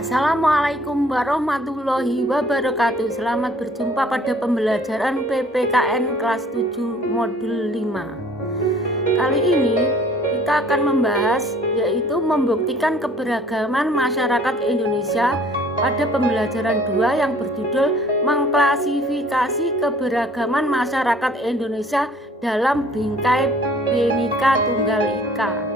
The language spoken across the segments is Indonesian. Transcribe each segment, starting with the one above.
Assalamualaikum warahmatullahi wabarakatuh. Selamat berjumpa pada pembelajaran PPKN kelas 7 modul 5. Kali ini kita akan membahas yaitu membuktikan keberagaman masyarakat Indonesia pada pembelajaran 2 yang berjudul mengklasifikasi keberagaman masyarakat Indonesia dalam bingkai Bhinneka Tunggal Ika.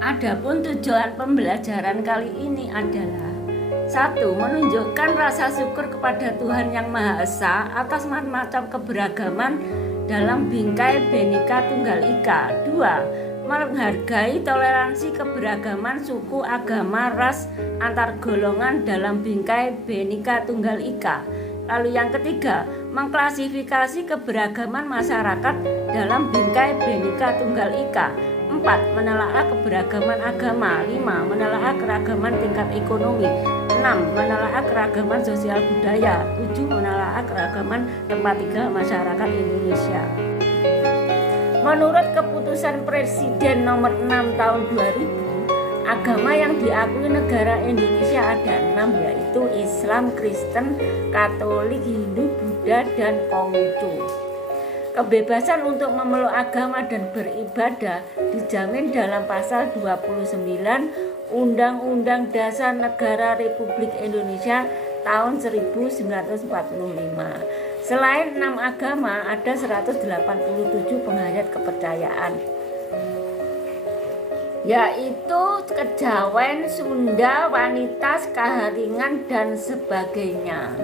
Adapun tujuan pembelajaran kali ini adalah 1. Menunjukkan rasa syukur kepada Tuhan Yang Maha Esa atas macam keberagaman dalam bingkai Bhinneka Tunggal Ika. 2. Menghargai toleransi keberagaman suku, agama, ras, antar golongan dalam bingkai Bhinneka Tunggal Ika. Lalu yang ketiga, mengklasifikasi keberagaman masyarakat dalam bingkai Bhinneka Tunggal Ika. 4. Menelaah keberagaman agama. 5. Menelaah keragaman tingkat ekonomi. 6. Menelaah keragaman sosial budaya. 7. Menelaah keragaman tempat tinggal masyarakat Indonesia. Menurut keputusan Presiden nomor 6 tahun 2000, agama yang diakui negara Indonesia ada 6, yaitu Islam, Kristen, Katolik, Hindu, Buddha, dan Konghucu. Kebebasan untuk memeluk agama dan beribadah dijamin dalam pasal 29 Undang-Undang Dasar Negara Republik Indonesia tahun 1945. Selain 6 agama, ada 187 penghayat kepercayaan, yaitu Kejawen, Sunda, Wanitas, Kaharingan, dan sebagainya.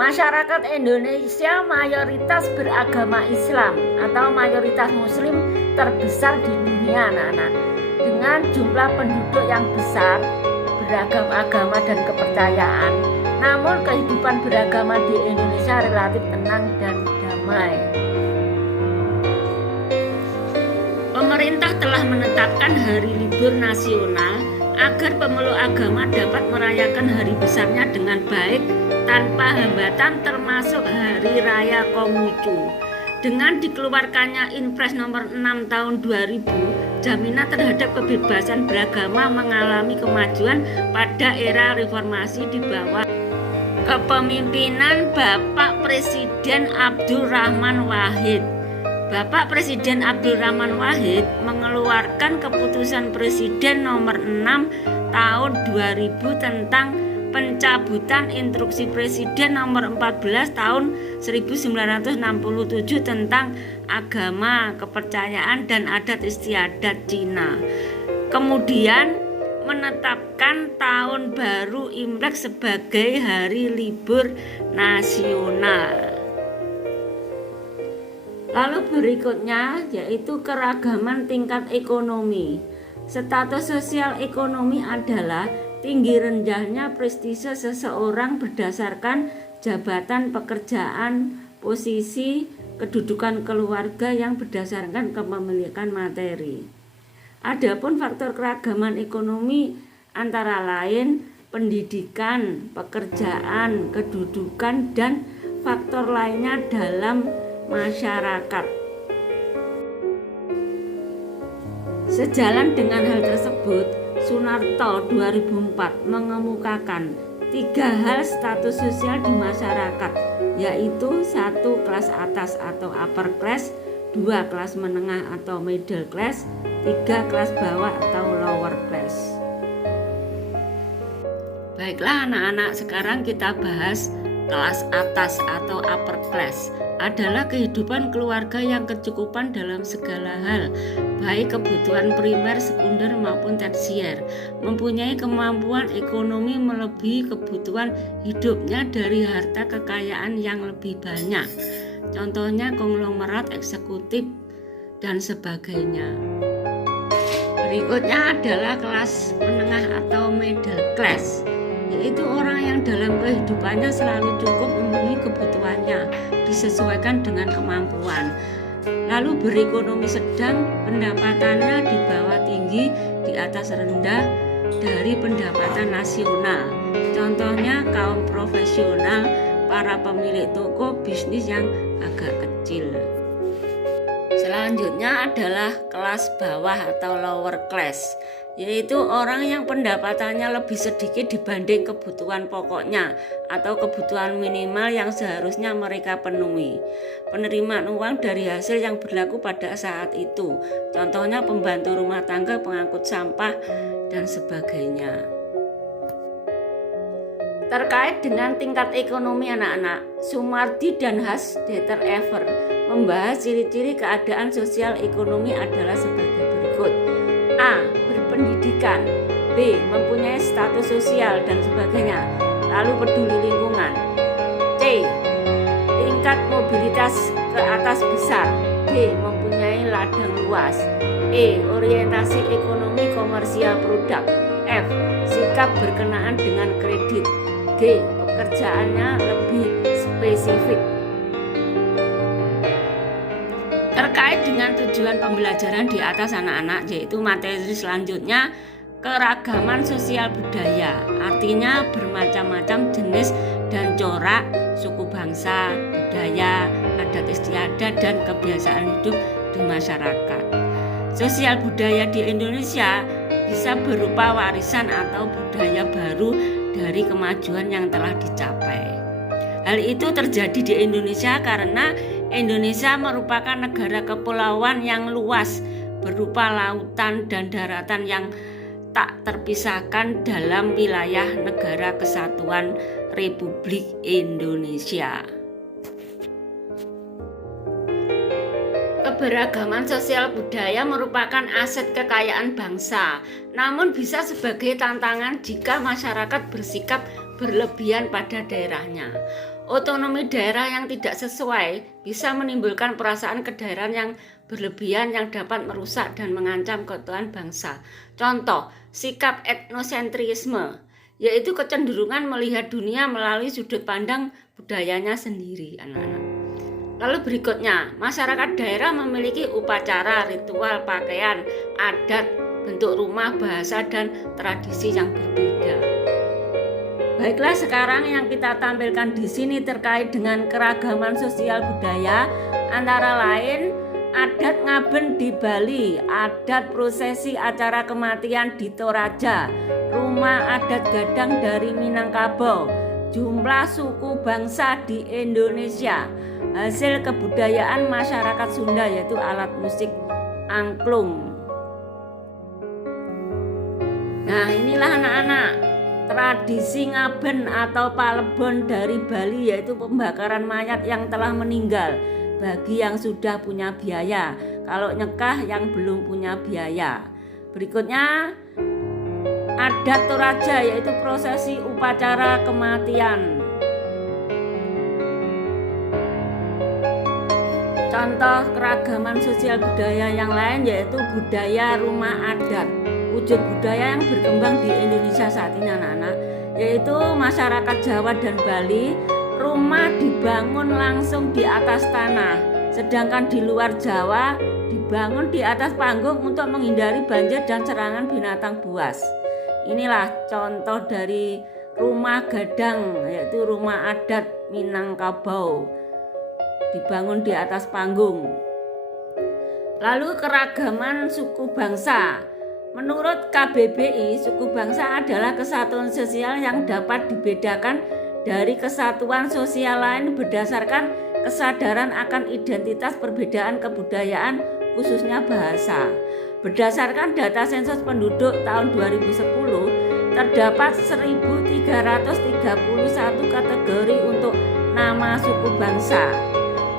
Masyarakat Indonesia mayoritas beragama Islam atau mayoritas Muslim terbesar di dunia, anak-anak. Dengan jumlah penduduk yang besar, beragam agama dan kepercayaan, namun kehidupan beragama di Indonesia relatif tenang dan damai. Pemerintah telah menetapkan hari libur nasional agar pemeluk agama dapat merayakan hari besarnya dengan baik tanpa hambatan, termasuk Hari Raya Konghucu. Dengan dikeluarkannya Inpres nomor 6 tahun 2000, jaminan terhadap kebebasan beragama mengalami kemajuan pada era reformasi di bawah kepemimpinan Bapak Presiden Abdul Rahman Wahid. Bapak Presiden Abdul Rahman Wahid mengeluarkan keputusan Presiden nomor 6 tahun 2000 tentang pencabutan instruksi Presiden nomor 14 tahun 1967 tentang agama, kepercayaan, dan adat istiadat Cina. Kemudian menetapkan tahun baru Imlek sebagai hari libur nasional. Lalu berikutnya yaitu keragaman tingkat ekonomi. Status sosial ekonomi adalah tinggi rendahnya prestise seseorang berdasarkan jabatan pekerjaan, posisi, kedudukan keluarga yang berdasarkan kepemilikan materi. Adapun faktor keragaman ekonomi antara lain pendidikan, pekerjaan, kedudukan, dan faktor lainnya dalam masyarakat. Sejalan dengan hal tersebut, Sunarto 2004 mengemukakan 3 hal status sosial di masyarakat, yaitu 1. Kelas atas atau upper class, 2. Kelas menengah atau middle class, 3. Kelas bawah atau lower class. Baiklah anak-anak, sekarang kita bahas kelas atas atau upper class. Adalah kehidupan keluarga yang kecukupan dalam segala hal, baik kebutuhan primer, sekunder maupun tersier, mempunyai kemampuan ekonomi melebihi kebutuhan hidupnya dari harta kekayaan yang lebih banyak. Contohnya konglomerat, eksekutif, dan sebagainya. Berikutnya adalah kelas menengah atau middle class, yaitu orang yang dalam kehidupannya selalu cukup memenuhi kebutuhannya, disesuaikan dengan kemampuan. Lalu berekonomi sedang, pendapatannya di bawah tinggi, di atas rendah dari pendapatan nasional. Contohnya kaum profesional, para pemilik toko bisnis yang agak kecil. Selanjutnya adalah kelas bawah atau lower class, yaitu orang yang pendapatannya lebih sedikit dibanding kebutuhan pokoknya atau kebutuhan minimal yang seharusnya mereka penuhi. Penerimaan uang dari hasil yang berlaku pada saat itu, contohnya pembantu rumah tangga, pengangkut sampah, dan sebagainya. Terkait dengan tingkat ekonomi anak-anak, Sumardi dan Hans Dieter Ever membahas ciri-ciri keadaan sosial ekonomi adalah sebagai berikut. A. Berpendidikan. B. Mempunyai status sosial dan sebagainya. Lalu peduli lingkungan. C. Tingkat mobilitas ke atas besar. D. Mempunyai ladang luas. E. Orientasi ekonomi komersial produk. F. Sikap berkenaan dengan kredit. G. Pekerjaannya lebih spesifik. Terkait dengan tujuan pembelajaran di atas anak-anak, yaitu materi selanjutnya keragaman sosial budaya, artinya bermacam-macam jenis dan corak suku bangsa, budaya, adat istiadat, dan kebiasaan hidup di masyarakat. Sosial budaya di Indonesia bisa berupa warisan atau budaya baru dari kemajuan yang telah dicapai. Hal itu terjadi di Indonesia karena Indonesia merupakan negara kepulauan yang luas berupa lautan dan daratan yang tak terpisahkan dalam wilayah Negara Kesatuan Republik Indonesia. Keberagaman sosial budaya merupakan aset kekayaan bangsa, namun bisa sebagai tantangan jika masyarakat bersikap berlebihan pada daerahnya. Otonomi daerah yang tidak sesuai bisa menimbulkan perasaan kedaerahan yang berlebihan yang dapat merusak dan mengancam keutuhan bangsa. Contoh, sikap etnosentrisme, yaitu kecenderungan melihat dunia melalui sudut pandang budayanya sendiri, anak-anak. Lalu berikutnya, masyarakat daerah memiliki upacara, ritual, pakaian, adat, bentuk rumah, bahasa, dan tradisi yang berbeda. Baiklah, sekarang yang kita tampilkan di sini terkait dengan keragaman sosial budaya, antara lain adat ngaben di Bali, adat prosesi acara kematian di Toraja, rumah adat gadang dari Minangkabau, jumlah suku bangsa di Indonesia, hasil kebudayaan masyarakat Sunda yaitu alat musik angklung. Nah, inilah anak-anak tradisi ngaben atau palebon dari Bali, yaitu pembakaran mayat yang telah meninggal bagi yang sudah punya biaya, kalau nyekah yang belum punya biaya. Berikutnya adat Toraja, yaitu prosesi upacara kematian. Contoh keragaman sosial budaya yang lain yaitu budaya rumah adat, wujud budaya yang berkembang di Indonesia saat ini anak-anak, yaitu masyarakat Jawa dan Bali, rumah dibangun langsung di atas tanah, sedangkan di luar Jawa dibangun di atas panggung untuk menghindari banjir dan serangan binatang buas. Inilah contoh dari rumah gadang, yaitu rumah adat Minangkabau, dibangun di atas panggung. Lalu keragaman suku bangsa. Menurut KBBI, suku bangsa adalah kesatuan sosial yang dapat dibedakan dari kesatuan sosial lain berdasarkan kesadaran akan identitas perbedaan kebudayaan, khususnya bahasa. Berdasarkan data sensus penduduk tahun 2010, terdapat 1.331 kategori untuk nama suku bangsa.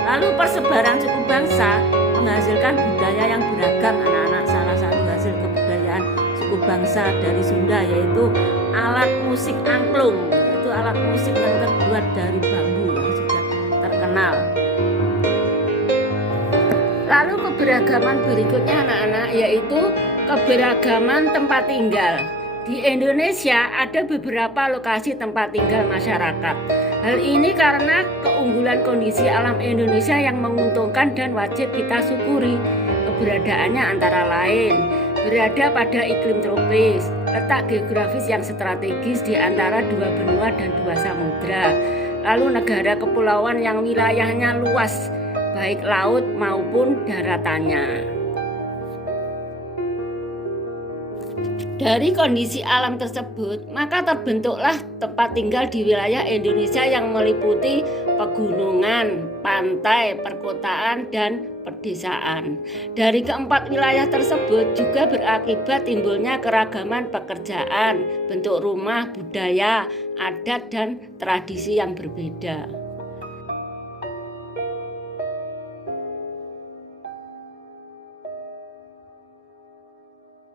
Lalu persebaran suku bangsa menghasilkan budaya yang beragam anak-anak. Salah satu hasil kebudayaan suku bangsa dari Sunda yaitu alat musik angklung, yaitu alat musik yang terbuat dari bambu yang sudah terkenal. Lalu keberagaman berikutnya anak-anak yaitu keberagaman tempat tinggal. Di Indonesia ada beberapa lokasi tempat tinggal masyarakat. Hal ini karena keunggulan kondisi alam Indonesia yang menguntungkan dan wajib kita syukuri. Keberadaannya antara lain berada pada iklim tropis, letak geografis yang strategis di antara dua benua dan dua samudra, lalu negara kepulauan yang wilayahnya luas, baik laut maupun daratannya. Dari kondisi alam tersebut, maka terbentuklah tempat tinggal di wilayah Indonesia yang meliputi pegunungan, pantai, perkotaan, dan pedesaan. Dari keempat wilayah tersebut juga berakibat timbulnya keragaman pekerjaan, bentuk rumah, budaya, adat, dan tradisi yang berbeda.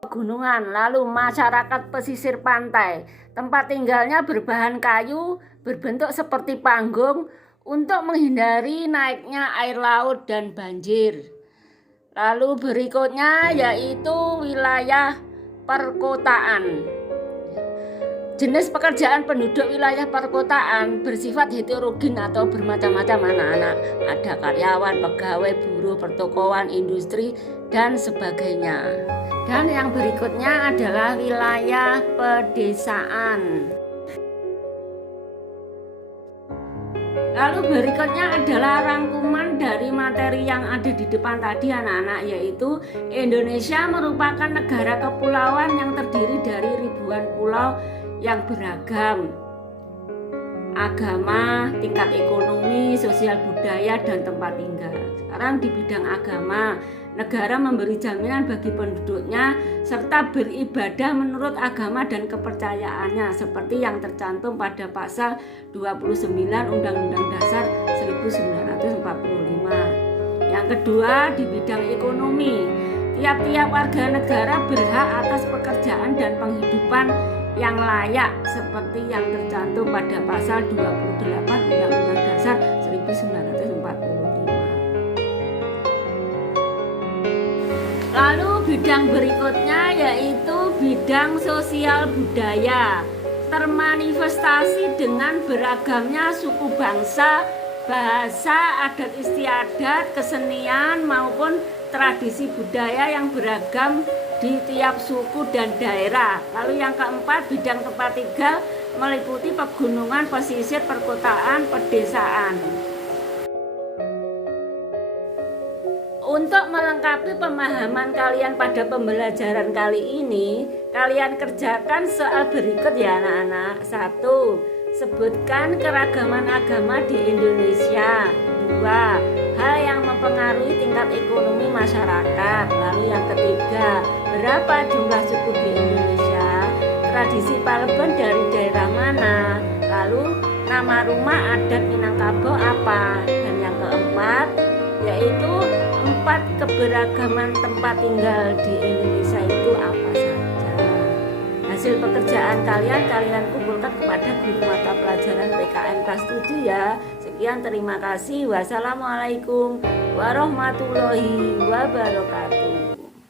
Pegunungan, lalu masyarakat pesisir pantai. Tempat tinggalnya berbahan kayu, berbentuk seperti panggung untuk menghindari naiknya air laut dan banjir. Lalu berikutnya yaitu wilayah perkotaan. Jenis pekerjaan penduduk wilayah perkotaan bersifat heterogen atau bermacam-macam anak-anak. Ada karyawan, pegawai, buruh, pertokoan, industri, dan sebagainya. Dan yang berikutnya adalah wilayah pedesaan. Lalu berikutnya adalah rangkuman dari materi yang ada di depan tadi anak-anak, yaitu Indonesia merupakan negara kepulauan yang terdiri dari ribuan pulau yang beragam, agama, tingkat ekonomi, sosial budaya, dan tempat tinggal. Sekarang di bidang agama, negara memberi jaminan bagi penduduknya serta beribadah menurut agama dan kepercayaannya seperti yang tercantum pada pasal 29 Undang-Undang Dasar 1945. Yang kedua, di bidang ekonomi, tiap-tiap warga negara berhak atas pekerjaan dan penghidupan yang layak seperti yang tercantum pada pasal 28 Undang-Undang Dasar 1945. Lalu bidang berikutnya yaitu bidang sosial budaya, termanifestasi dengan beragamnya suku bangsa, bahasa, adat istiadat, kesenian maupun tradisi budaya yang beragam di tiap suku dan daerah. Lalu yang keempat, bidang tempat tinggal meliputi pegunungan, pesisir, perkotaan, pedesaan. Untuk melengkapi pemahaman kalian pada pembelajaran kali ini, kalian kerjakan soal berikut ya anak-anak. 1. Sebutkan keragaman agama di Indonesia. 2. Hal yang mempengaruhi tingkat ekonomi masyarakat. Lalu yang ketiga, berapa jumlah suku di Indonesia? Tradisi Palembang dari daerah mana? Lalu nama rumah adat Minangkabau apa? Dan yang keempat, yaitu 4 keberagaman tempat tinggal di Indonesia itu apa saja. Hasil pekerjaan kalian kumpulkan kepada guru mata pelajaran PKN kelas 7 ya. Sekian, terima kasih. Wassalamualaikum warahmatullahi wabarakatuh.